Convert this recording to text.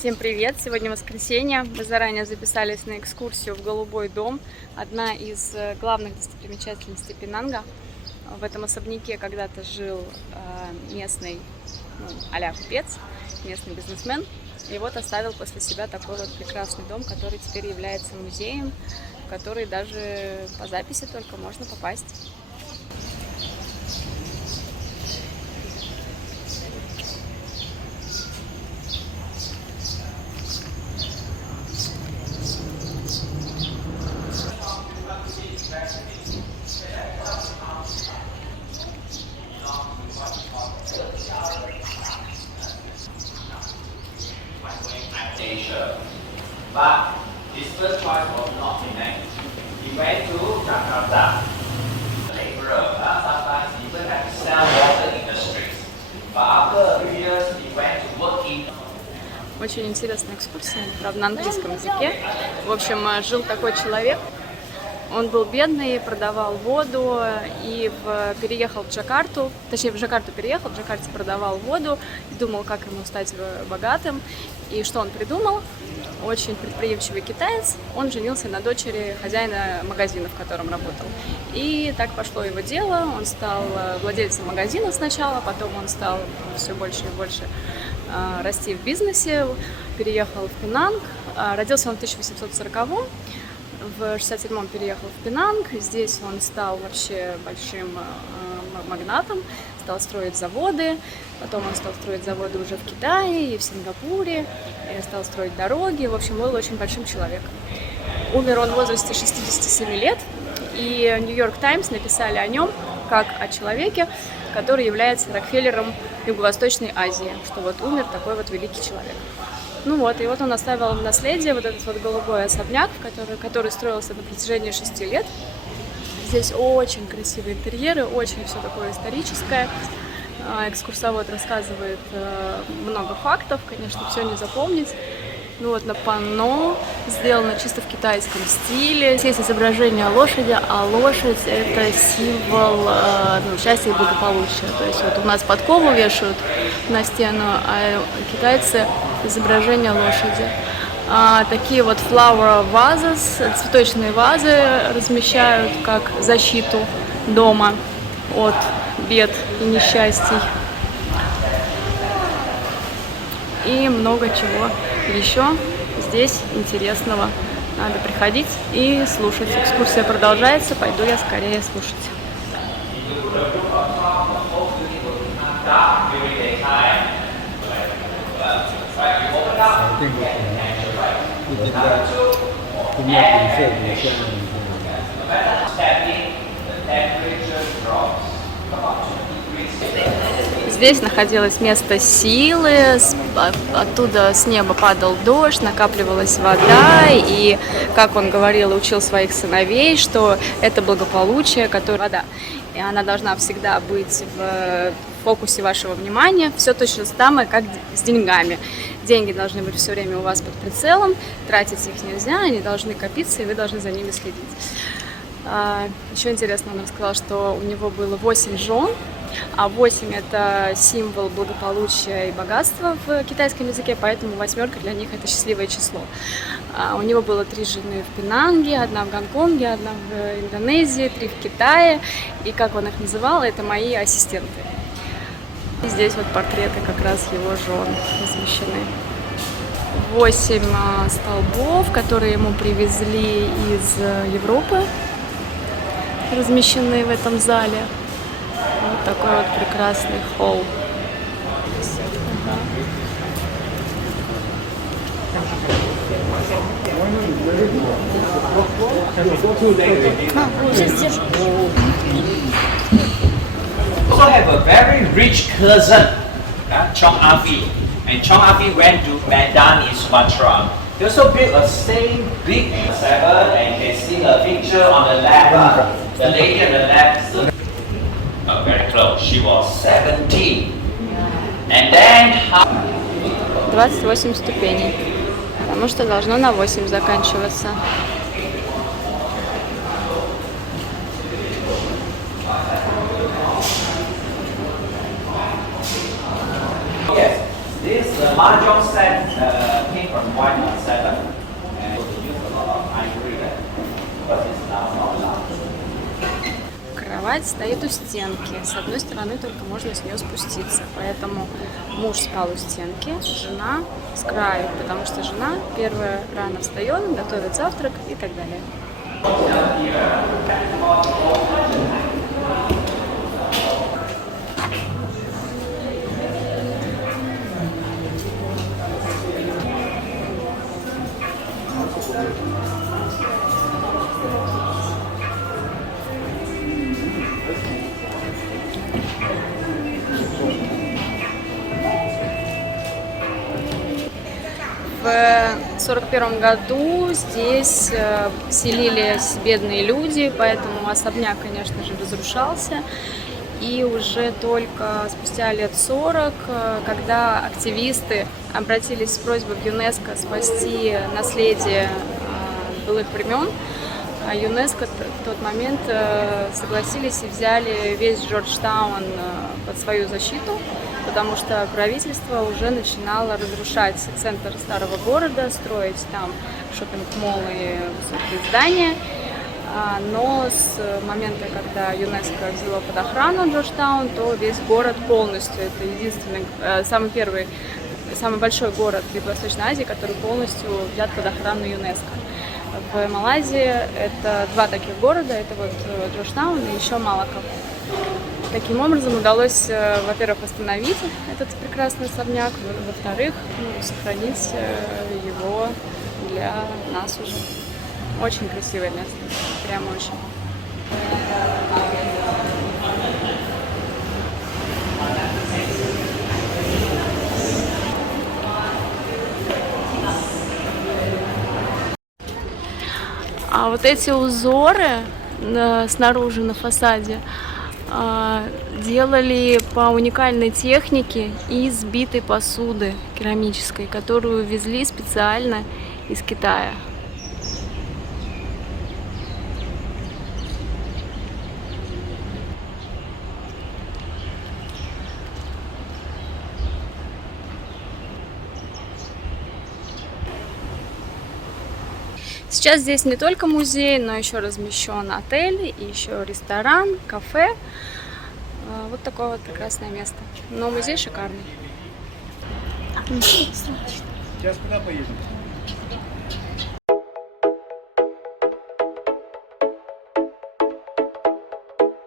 Всем привет! Сегодня воскресенье. Мы заранее записались на экскурсию в Голубой дом. Одна из главных достопримечательностей Пенанга. В этом особняке когда-то жил местный, а-ля купец, местный бизнесмен. И вот оставил после себя такой вот прекрасный дом, который теперь является музеем, в который даже по записи только можно попасть. But his first choice was not Penang. He went to Jakarta. Laborer, sometimes even had to sell water in the streets. But after a few years, he went to work in. Очень интересная экскурсия, правда, на английском языке. В общем, жил такой человек. Он был бедный, продавал воду и переехал в Джакарту, точнее в Джакарту переехал, в Джакарте продавал воду, думал, как ему стать богатым. И что он придумал? Очень предприимчивый китаец, он женился на дочери хозяина магазина, в котором работал. И так пошло его дело, он стал владельцем магазина сначала, потом он стал все больше и больше расти в бизнесе, переехал в Пенанг, родился он в 1840-м. В 67-м переехал в Пенанг, здесь он стал вообще большим магнатом, стал строить заводы, потом он стал строить заводы уже в Китае и в Сингапуре, и стал строить дороги, в общем, был очень большим человеком. Умер он в возрасте 67 лет, и Нью-Йорк Таймс написали о нем как о человеке, который является Рокфеллером Юго-Восточной Азии, что вот умер такой вот великий человек. Ну вот, и вот он оставил в наследие вот этот вот голубой особняк, который строился на протяжении 6 лет. Здесь очень красивые интерьеры, очень все такое историческое. Экскурсовод рассказывает много фактов, конечно, все не запомнить. Ну вот на панно сделано чисто в китайском стиле. Здесь изображение лошади, а лошадь — это символ счастья и благополучия. То есть вот у нас подкову вешают на стену, а китайцы — изображение лошади. Такие вот flower vases, цветочные вазы размещают как защиту дома от бед и несчастий. И много чего еще здесь интересного. Надо приходить и слушать. Экскурсия продолжается, пойду я скорее слушать. Здесь находилось место силы, оттуда с неба падал дождь, накапливалась вода, и, как он говорил, учил своих сыновей, что это благополучие, которое вода, и она должна всегда быть в фокусе вашего внимания, все точно самое, как с деньгами. Деньги должны быть все время у вас под прицелом, тратить их нельзя, они должны копиться, и вы должны за ними следить. Еще интересно, он рассказал, что у него было 8 жен, а 8 — это символ благополучия и богатства в китайском языке, поэтому восьмерка для них — это счастливое число. У него было 3 жены в Пенанге, 1 в Гонконге, 1 в Индонезии, 3 в Китае, и, как он их называл, это мои ассистенты. И здесь вот портреты как раз его жен размещены. 8 столбов, которые ему привезли из Европы, размещены в этом зале. Вот такой вот прекрасный холл. Also have a very rich cousin, Chong Afi, and Chong Afi went to Medan in Sumatra. They also built a same big 7, and you can see a picture on the left. The lady on the left, very close. She was 17, and then 28 ступеней, потому что должно на 8 заканчиваться. yes, this mahjong set came from 117, and we use a lot of ivory there because it's now not allowed. Кровать стоит у стенки. С одной стороны только можно с нее спуститься. Поэтому муж спал у стенки, жена с краю, потому что жена первая рано встает, готовит завтрак и так далее. В 1941 году здесь селились бедные люди, поэтому особняк, конечно же, разрушался. И уже только спустя лет 40, когда активисты обратились с просьбой в ЮНЕСКО спасти наследие былых времен, ЮНЕСКО в тот момент согласились и взяли весь Джорджтаун под свою защиту, потому что правительство уже начинало разрушать центр старого города, строить там шоппинг-моллы и высокие здания. Но с момента, когда ЮНЕСКО взяло под охрану Джорджтаун, то весь город полностью, это единственный, самый большой город в Юго-Восточной Азии, который полностью взят под охрану ЮНЕСКО. В Малайзии это два таких города, это вот Джорджтаун и еще Малакка. Таким образом удалось, во-первых, восстановить этот прекрасный особняк, во-вторых, сохранить его для нас уже. Очень красивое место, прям очень. А вот эти узоры снаружи на фасаде делали по уникальной технике из битой посуды керамической, которую везли специально из Китая. Сейчас здесь не только музей, но еще размещен отель, и еще ресторан, кафе. Вот такое вот прекрасное место. Но музей шикарный. Сейчас куда поедем?